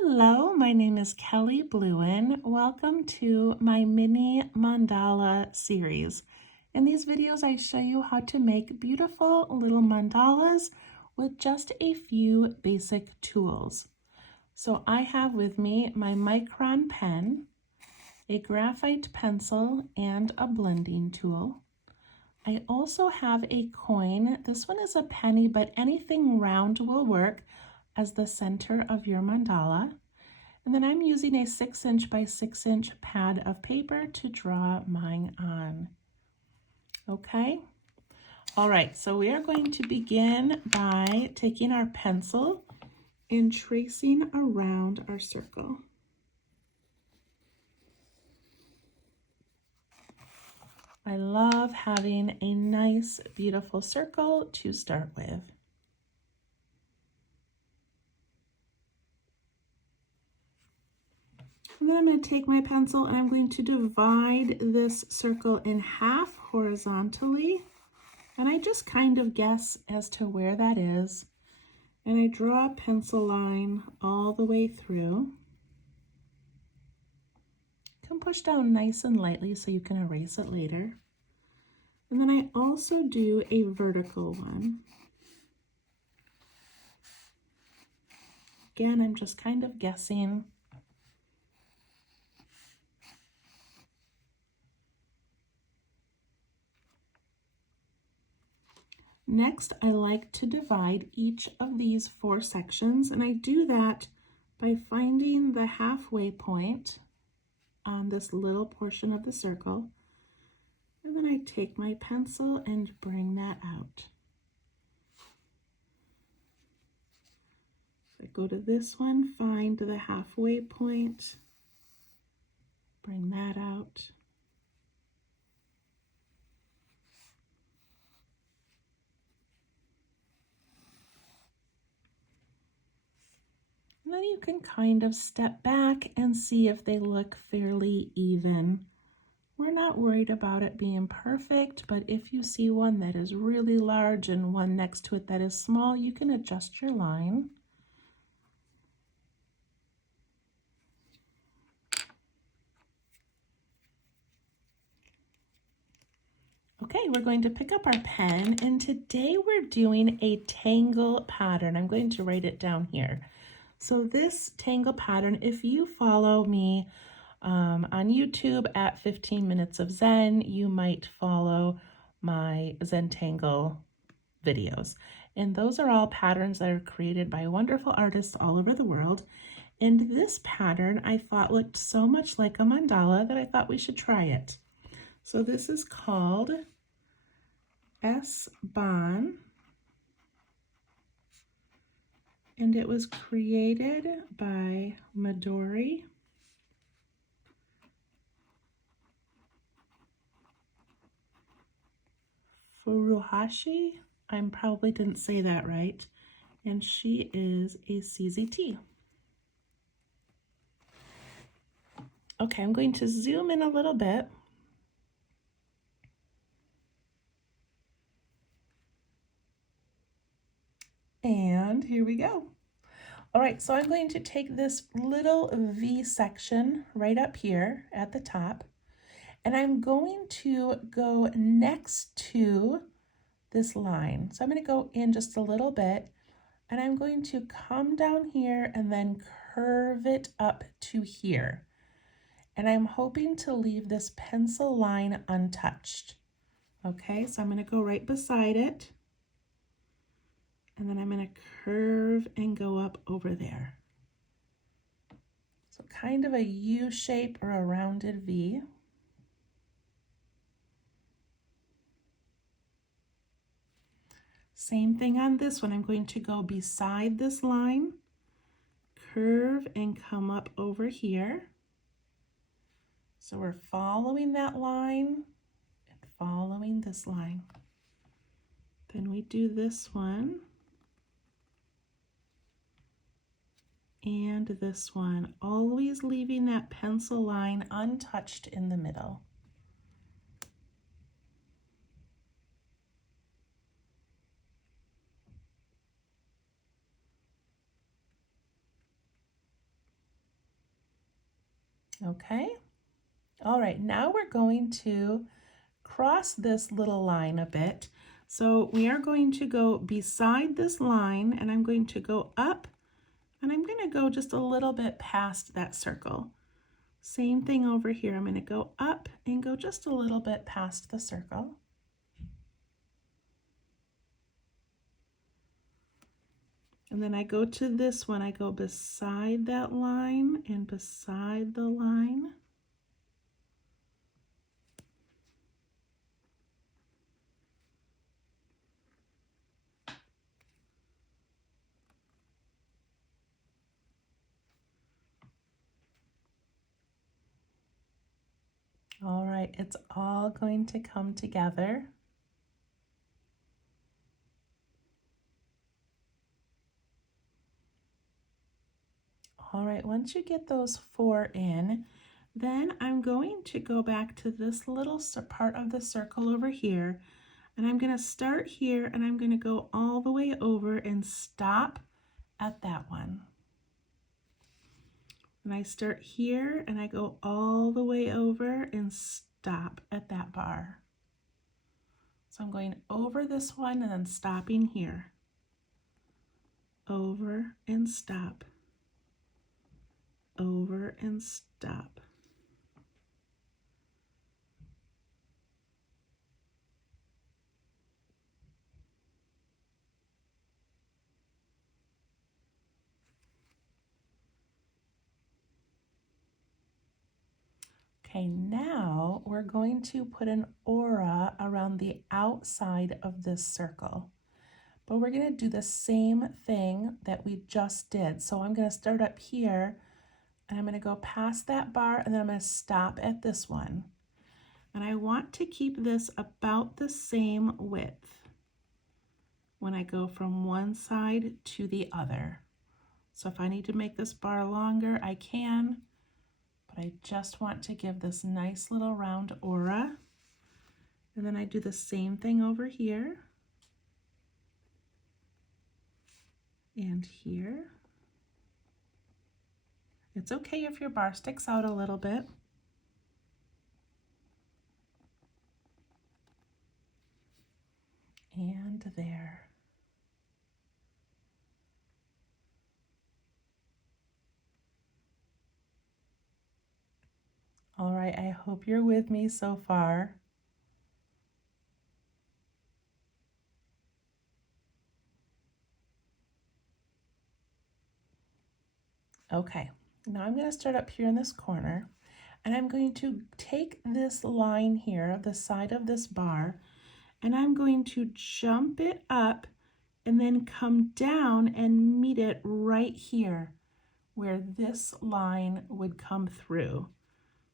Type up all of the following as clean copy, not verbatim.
Hello, my name is Kelly Bluen. Welcome to my mini mandala series. In these videos, I show you how to make beautiful little mandalas with just a few basic tools. So I have with me my micron pen, a graphite pencil, and a blending tool. I also have a coin. This one is a penny, but anything round will work as the center of your mandala. And then I'm using a 6" by 6" pad of paper to draw mine on. Okay, all right, so we are going to begin by taking our pencil and tracing around our circle. I love having a nice, beautiful circle to start with. And then I'm going to take my pencil and I'm going to divide this circle in half horizontally. And I just kind of guess as to where that is. And I draw a pencil line all the way through. You can push down nice and lightly so you can erase it later. And then I also do a vertical one. Again, I'm just kind of guessing. Next, I like to divide each of these 4 sections, and I do that by finding the halfway point on this little portion of the circle, and then I take my pencil and bring that out. So I go to this one, find the halfway point, bring that out. And then you can kind of step back and see if they look fairly even. We're not worried about it being perfect, but if you see one that is really large and one next to it that is small, you can adjust your line. Okay, we're going to pick up our pen, and today we're doing a tangle pattern. I'm going to write it down here. So this tangle pattern, if you follow me on YouTube at 15 Minutes of Zen, you might follow my Zentangle videos. And those are all patterns that are created by wonderful artists all over the world. And this pattern I thought looked so much like a mandala that I thought we should try it. So this is called S-Bahn. And it was created by Midori Furuhashi. I probably didn't say that right. And she is a CZT. Okay, I'm going to zoom in a little bit. And here we go. All right, so I'm going to take this little V section right up here at the top, and I'm going to go next to this line. So I'm going to go in just a little bit, and I'm going to come down here and then curve it up to here. And I'm hoping to leave this pencil line untouched. Okay, so I'm going to go right beside it. And then I'm going to curve and go up over there. So kind of a U shape or a rounded V. Same thing on this one. I'm going to go beside this line, curve and come up over here. So we're following that line and following this line. Then we do this one. And this one, always leaving that pencil line untouched in the middle. Okay. All right, now we're going to cross this little line a bit. So we are going to go beside this line, and I'm going to go up, and I'm going to go just a little bit past that circle. Same thing over here. I'm going to go up and go just a little bit past the circle. And then I go to this one. I go beside that line and beside the line. All right, it's all going to come together. All right, once you get those 4 in, then I'm going to go back to this little part of the circle over here, and I'm going to start here, and I'm going to go all the way over and stop at that one. And I start here, and I go all the way over and stop at that bar. So I'm going over this one and then stopping here. Over and stop. Over and stop. Okay, now we're going to put an aura around the outside of this circle. But we're going to do the same thing that we just did. So I'm going to start up here, and I'm going to go past that bar, and then I'm going to stop at this one. And I want to keep this about the same width when I go from one side to the other. So if I need to make this bar longer, I can. But I just want to give this nice little round aura. And then I do the same thing over here and here. It's okay if your bar sticks out a little bit. And there. All right, I hope you're with me so far. Okay, now I'm going to start up here in this corner, and I'm going to take this line here, the side of this bar, and I'm going to jump it up and then come down and meet it right here where this line would come through.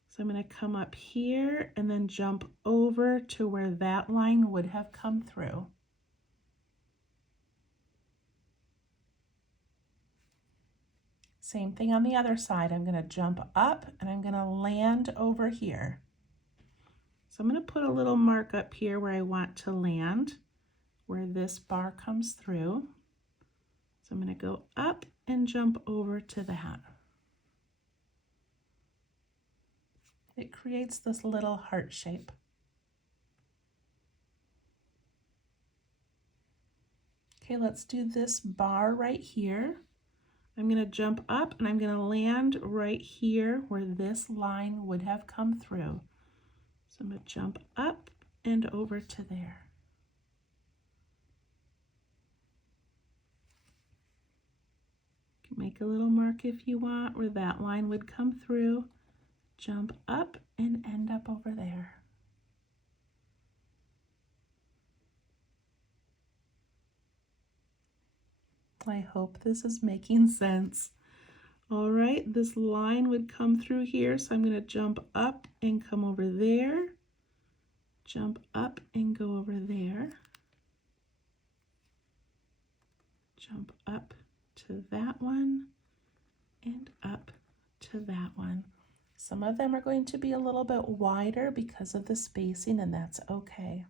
So I'm going to come up here and then jump over to where that line would have come through. Same thing on the other side. I'm going to jump up and I'm going to land over here. So I'm going to put a little mark up here where I want to land, where this bar comes through. So I'm going to go up and jump over to that. It creates this little heart shape. Okay, let's do this bar right here. I'm going to jump up and I'm going to land right here where this line would have come through. So I'm going to jump up and over to there. You can make a little mark if you want where that line would come through. Jump up and end up over there. I hope this is making sense. All right, this line would come through here, so I'm going to jump up and come over there, jump up and go over there, jump up to that one, and up to that one. Some of them are going to be a little bit wider because of the spacing, and that's okay.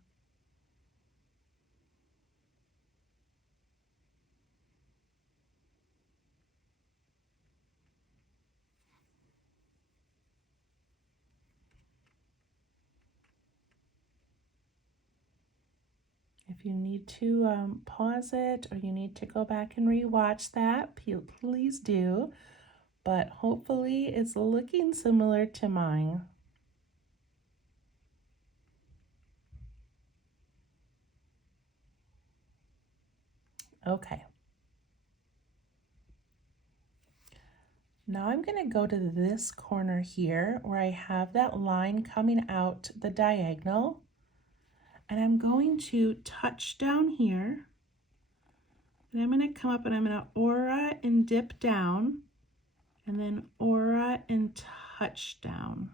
If you need to pause it or you need to go back and rewatch that, please do. But hopefully it's looking similar to mine. Okay. Now I'm going to go to this corner here where I have that line coming out the diagonal. And I'm going to touch down here. And I'm going to come up and I'm going to aura and dip down. And then aura and touch down.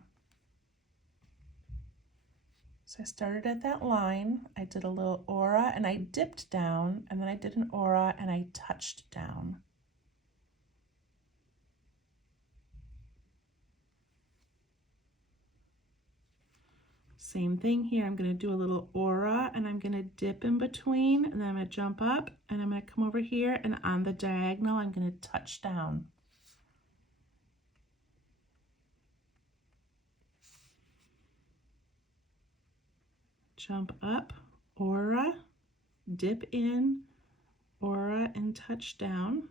So I started at that line, I did a little aura and I dipped down, and then I did an aura and I touched down. Same thing here, I'm going to do a little aura and I'm going to dip in between, and then I'm going to jump up and I'm going to come over here, and on the diagonal I'm going to touch down. Jump up, aura, dip in, aura and touch down.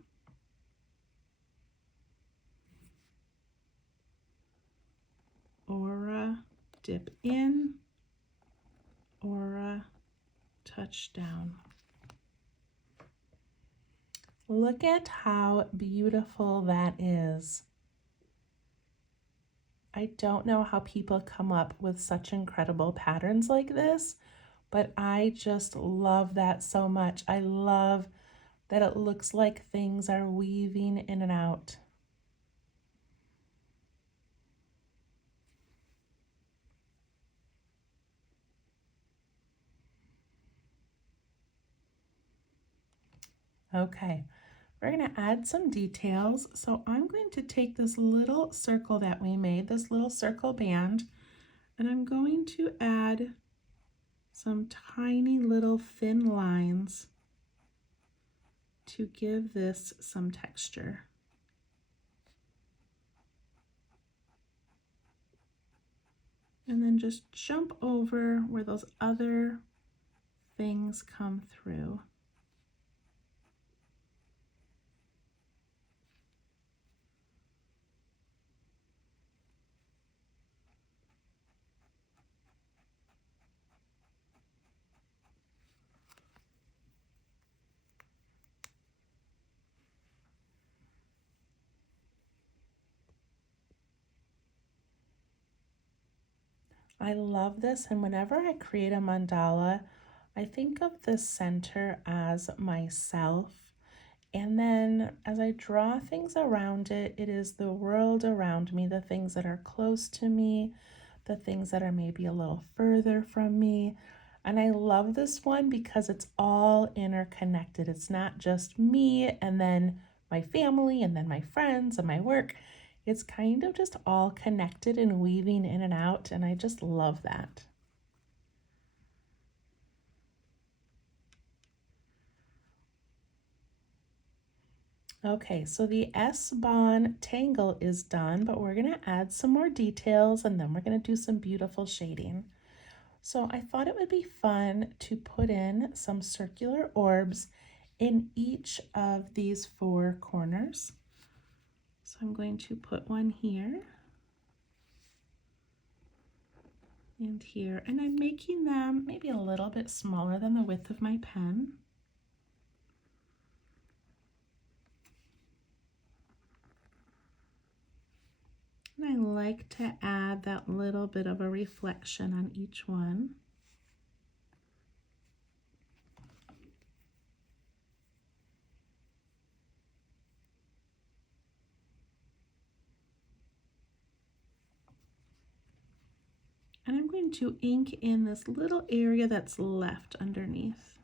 Aura, dip in, aura, touch down. Look at how beautiful that is. I don't know how people come up with such incredible patterns like this, but I just love that so much. I love that it looks like things are weaving in and out. Okay, we're going to add some details. So I'm going to take this little circle that we made, this little circle band, and I'm going to add some tiny little thin lines to give this some texture. And then just jump over where those other things come through. I love this, and whenever I create a mandala, I think of the center as myself, and then as I draw things around it, it is the world around me, the things that are close to me, the things that are maybe a little further from me. And I love this one because it's all interconnected. It's not just me and then my family and then my friends and my work. It's kind of just all connected and weaving in and out, and I just love that. Okay, so the S-bond tangle is done, but we're going to add some more details and then we're going to do some beautiful shading. So I thought it would be fun to put in some circular orbs in each of these four corners. So I'm going to put one here and here, and I'm making them maybe a little bit smaller than the width of my pen. And I like to add that little bit of a reflection on each one. And I'm going to ink in this little area that's left underneath.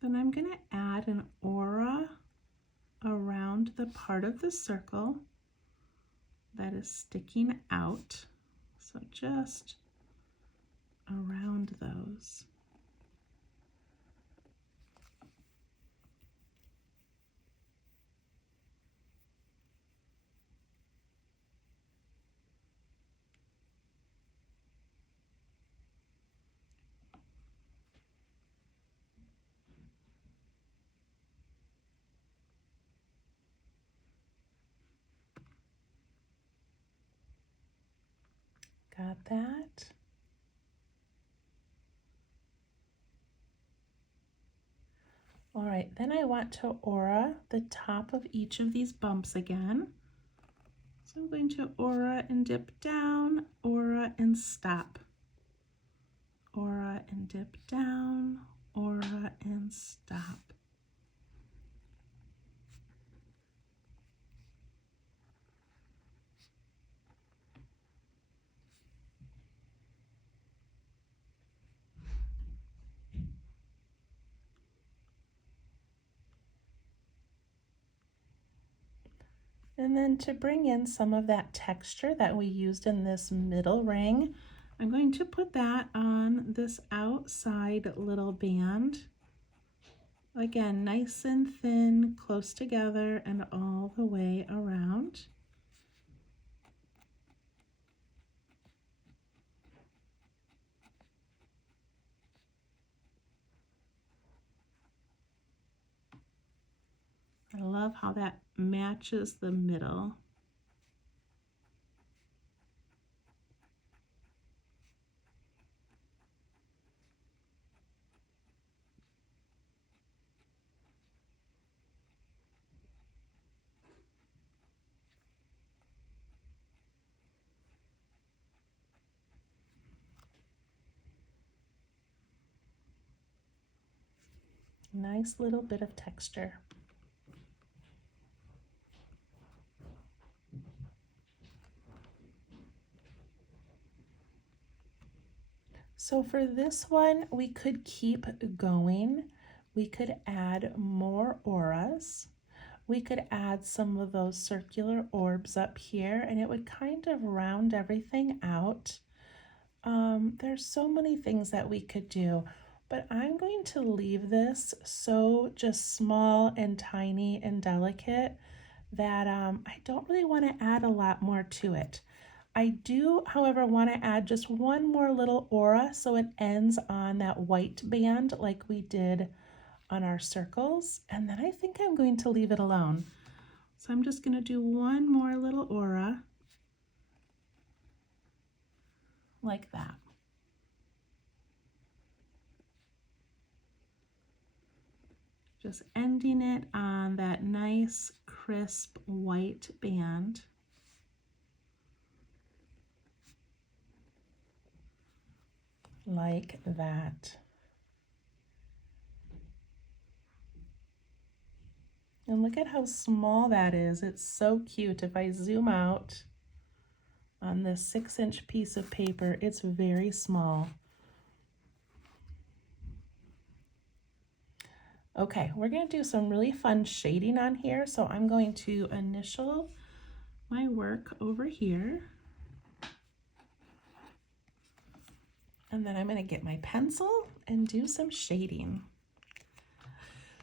Then I'm going to add an aura around the part of the circle that is sticking out. So just around those. Got that? All right, then I want to aura the top of each of these bumps again. So I'm going to aura and dip down, aura and stop. Aura and dip down, aura and stop. And then to bring in some of that texture that we used in this middle ring, I'm going to put that on this outside little band. Again, nice and thin, close together, and all the way around. I love how that matches the middle. Nice little bit of texture. So for this one, we could keep going. We could add more auras. We could add some of those circular orbs up here, and it would kind of round everything out. There's so many things that we could do, but I'm going to leave this so just small and tiny and delicate that I don't really want to add a lot more to it. I do, however, want to add just one more little aura so it ends on that white band like we did on our circles, and then I think I'm going to leave it alone. So I'm just going to do one more little aura like that. Just ending it on that nice crisp white band. Like that. And look at how small that is. It's so cute. If I zoom out on this 6-inch piece of paper, it's very small. Okay, we're going to do some really fun shading on here. So I'm going to initial my work over here. And then I'm going to get my pencil and do some shading.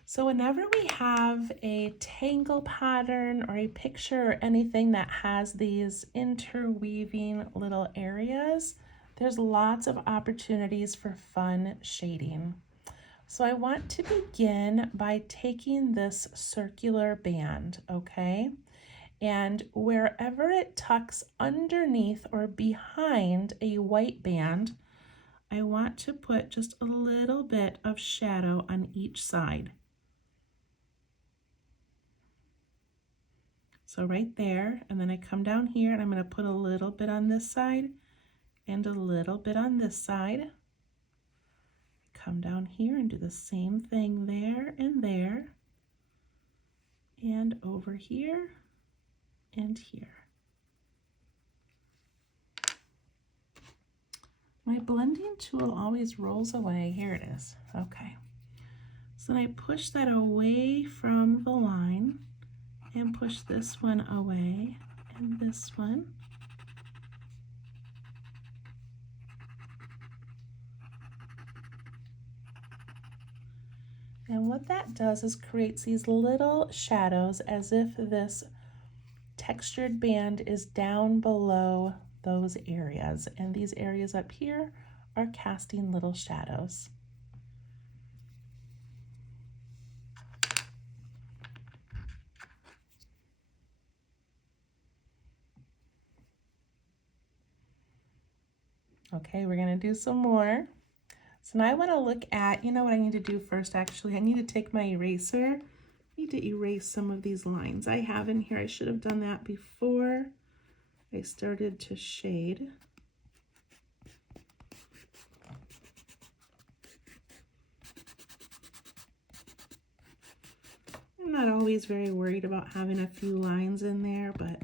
So whenever we have a tangle pattern or a picture or anything that has these interweaving little areas, there's lots of opportunities for fun shading. So I want to begin by taking this circular band, okay? And wherever it tucks underneath or behind a white band, I want to put just a little bit of shadow on each side. So right there, and then I come down here and I'm going to put a little bit on this side and a little bit on this side. Come down here and do the same thing there and over here and here. My blending tool always rolls away. Here it is. Okay. So then I push that away from the line and push this one away and this one. And what that does is creates these little shadows as if this textured band is down below those areas. And these areas up here are casting little shadows. Okay, we're gonna do some more. So now I wanna look at, you know what I need to do first actually? I need to take my eraser. I need to erase some of these lines I have in here. I should have done that before I started to shade. I'm not always very worried about having a few lines in there, but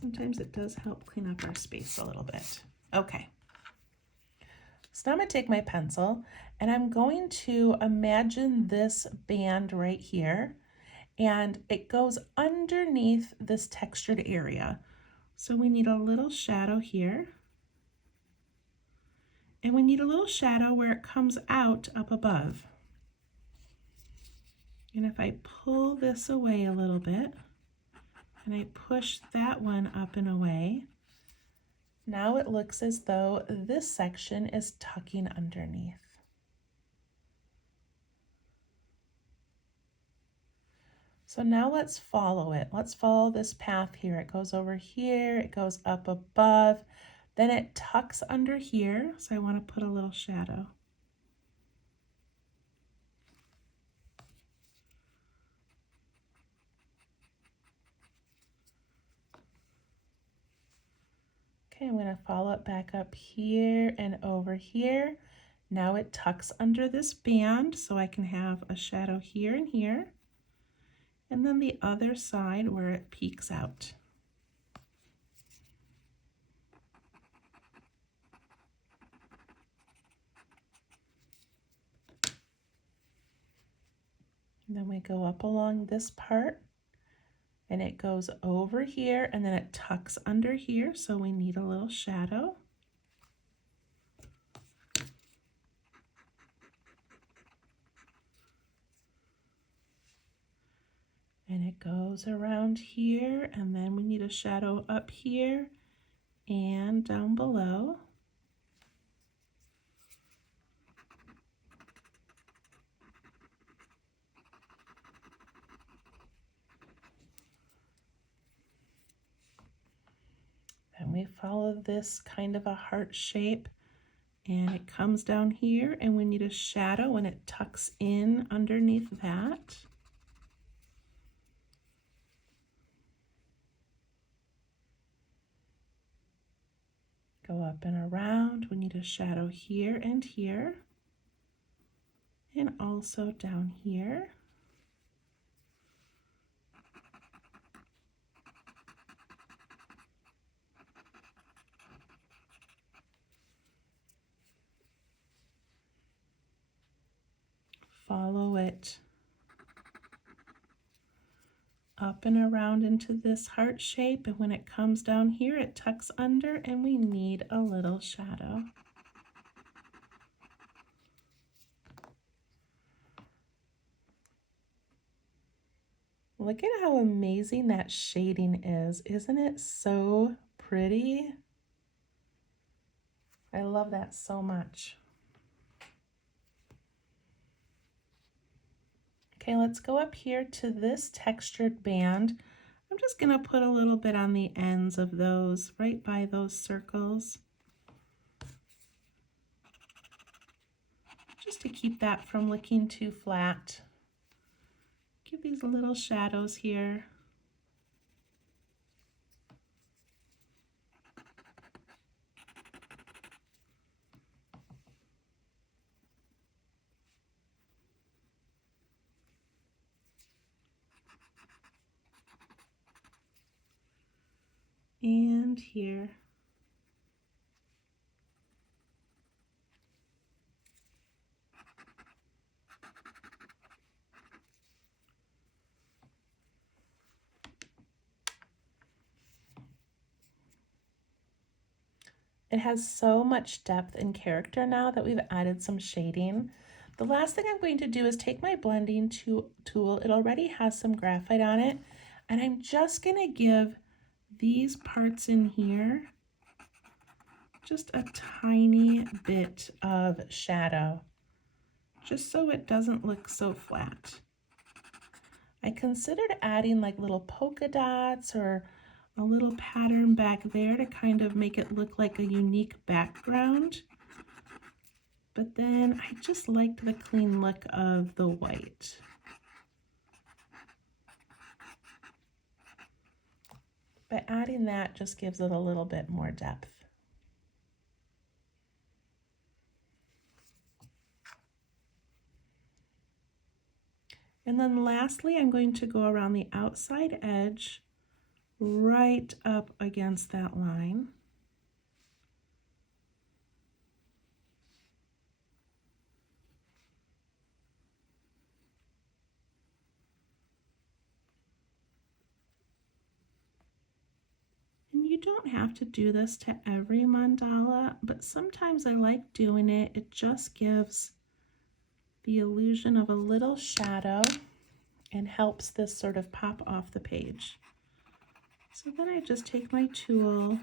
sometimes it does help clean up our space a little bit. Okay. So now I'm going to take my pencil and I'm going to imagine this band right here, and it goes underneath this textured area. So we need a little shadow here, and we need a little shadow where it comes out up above. And if I pull this away a little bit and I push that one up and away, now it looks as though this section is tucking underneath. So now let's follow it. Let's follow this path here. It goes over here, it goes up above, then it tucks under here. So I want to put a little shadow. Okay, I'm going to follow it back up here and over here. Now it tucks under this band, so I can have a shadow here and here. And then the other side where it peeks out. And then we go up along this part, and it goes over here, and then it tucks under here, so we need a little shadow. And it goes around here, and then we need a shadow up here and down below. And we follow this kind of a heart shape, and it comes down here, and we need a shadow, and it tucks in underneath that. Go up and around. We need a shadow here and here, and also down here. Follow it up and around into this heart shape, and when it comes down here, it tucks under, and we need a little shadow. Look at how amazing that shading is. Isn't it so pretty? I love that so much. Okay, let's go up here to this textured band. I'm just gonna put a little bit on the ends of those, right by those circles, just to keep that from looking too flat. Give these little shadows here. And here. It has so much depth and character now that we've added some shading. The last thing I'm going to do is take my blending tool. It already has some graphite on it, and I'm just going to give these parts in here just a tiny bit of shadow, just so it doesn't look so flat. I considered adding like little polka dots or a little pattern back there to kind of make it look like a unique background. But then I just liked the clean look of the white. But adding that just gives it a little bit more depth. And then lastly, I'm going to go around the outside edge right up against that line. And you don't have to do this to every mandala, but sometimes I like doing it. It just gives the illusion of a little shadow and helps this sort of pop off the page. So then I just take my tool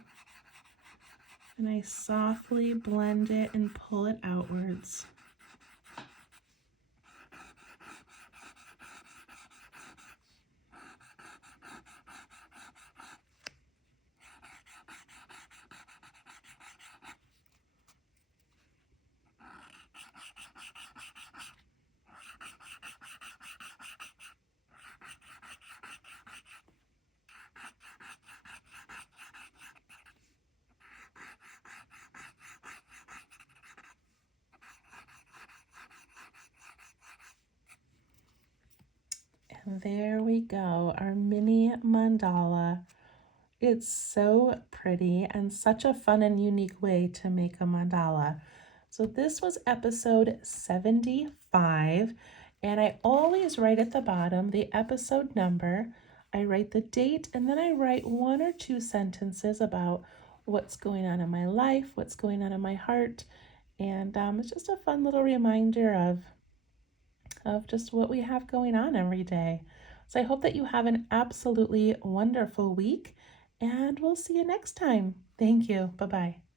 and I softly blend it and pull it outwards. And there we go, our mini mandala. It's so pretty and such a fun and unique way to make a mandala. So this was episode 75, and I always write at the bottom the episode number. I write the date, and then I write 1 or 2 sentences about what's going on in my life, what's going on in my heart, and it's just a fun little reminder of just what we have going on every day. So I hope that you have an absolutely wonderful week, and we'll see you next time. Thank you. Bye-bye.